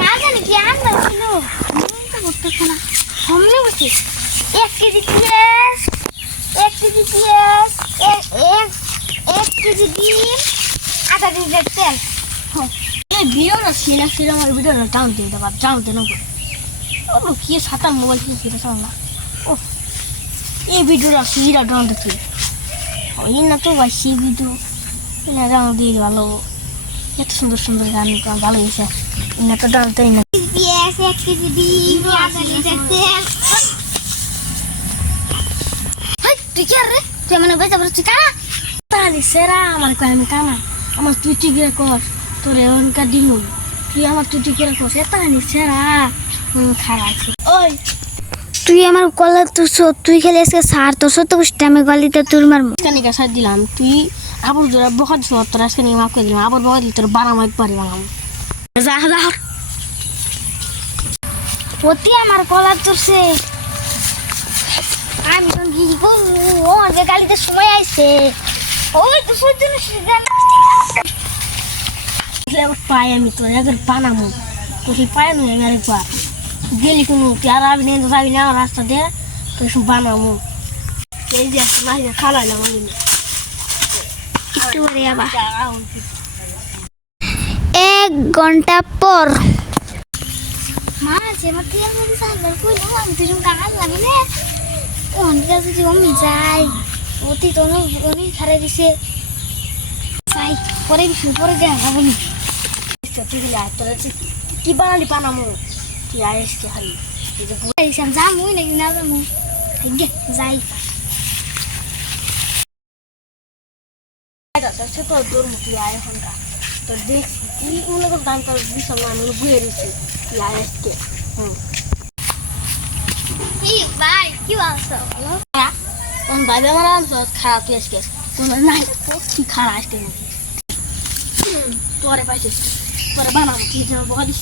না জানি কি আনবা ছিল করতেছে না সামনে বসে 1 কেজি পেঁয়াজ 1 কেজি পেঁয়াজ 1 কেজি ডিম আধা লিটার তেল এই ভিডিওটা ছিল আমার ভিডিওটা ডাউন দিয়ে দেবা ডাউন দিয়ে নেবো ও কি সাতা মোবাইল কি ফিরে না ও এই ভিডিওটা সিরা ডাউন দিতে ওই না তো ভাই সেই ভিডিও না ডাউন দিয়ে ভালো এত সুন্দর সুন্দর গান ভালো হয়েছে না তো ডাউন দেয় না পেঁয়াজ 1 কেজি ডিম আধা লিটার তেল হাই তুই কি রে তুই মানে বেজা বলছিস কানা তাহলে সেরা আমার কয় আমি কানা আমার তুই টিকে কর তোর এমনকার দিন তুই আমার তুই টিকে কর তাহলে সেরা খারাপ ওই তুই আমার কলা তুই খেলে এসে সার তোর সত্য কুষ্টি আমি গলিতে তোর মারবো কানিকা সার দিলাম তুই আবার জোড়া বকা দিস তোর আজকে নিয়ে মাফ করে দিলাম আবার বকা দিল তোর 12 মাইক পারি বানাম যা যা প্রতি আমার কলা তুলছে আমি তো কি করবো ও যে গালিতে সময় আইছে ওই তো সহ্য পাই আমি তোর একবার বানাবো তো সেই পায় নয় আমি আরেকবার গেলি কোনো আর আমি নিয়ে যাবি না রাস্তা দিয়ে তো সব বানাবো এই যে না খালাইলাম আমি একটু পরে আবার 1 ঘন্টা পর মা যে মতে আমি সাইকেল কইলো আমি তো জুম কাজ লাগে না ও অনেক যদি আমি যাই অতি তো অনেক খারাপ দিছে যাই পরে পরে যা হবে না তুই তোর কি বানালি বানাবো তুই আইস কি খালি এইসাম যামুই নাকি না যামু যাই সে তো তোর তুই আয় এখনকার তোর দেখছি তুই মনে কর দাম তোর বিশাল আমি বুয়ে রয়েছি তুই আয় আজকে কি ভাই কি বলছো হ্যালো তখন ভাই আমার খারাপ তুই আজকে তোমার নাই কি খারাপ আসতে নাকি তোরে পাইছিস তোরে বানাবো কি বলিস